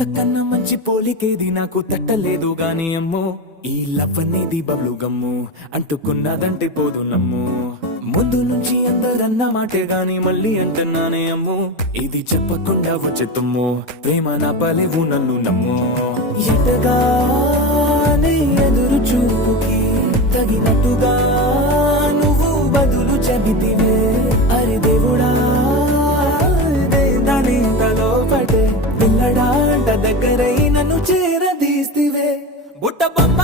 అంతకన్నా మంచి పోలికేది నాకు తట్టలేదు గాని అమ్మో ఈ లవ్ అనేది బబ్లు గమ్ము అంటుకున్నదంటే పోదు నమ్ము ముందు నుంచి అందరన్న మాటే గాని మళ్ళీ అంటున్నానే అమ్ము ఇది చెప్పకుండా వచ్చే తుమ్ము ప్రేమ నా పలేవు నన్ను నమ్ము ఎటగానే ఎదురు చూపుకి తగినట్టుగా నువ్వు బదులు చెబితివే అరే దేవుడా దాని తలో పడే పిల్లడాంట దగ్గరై నన్ను చేరదీస్తివే బుట్ట బొమ్మ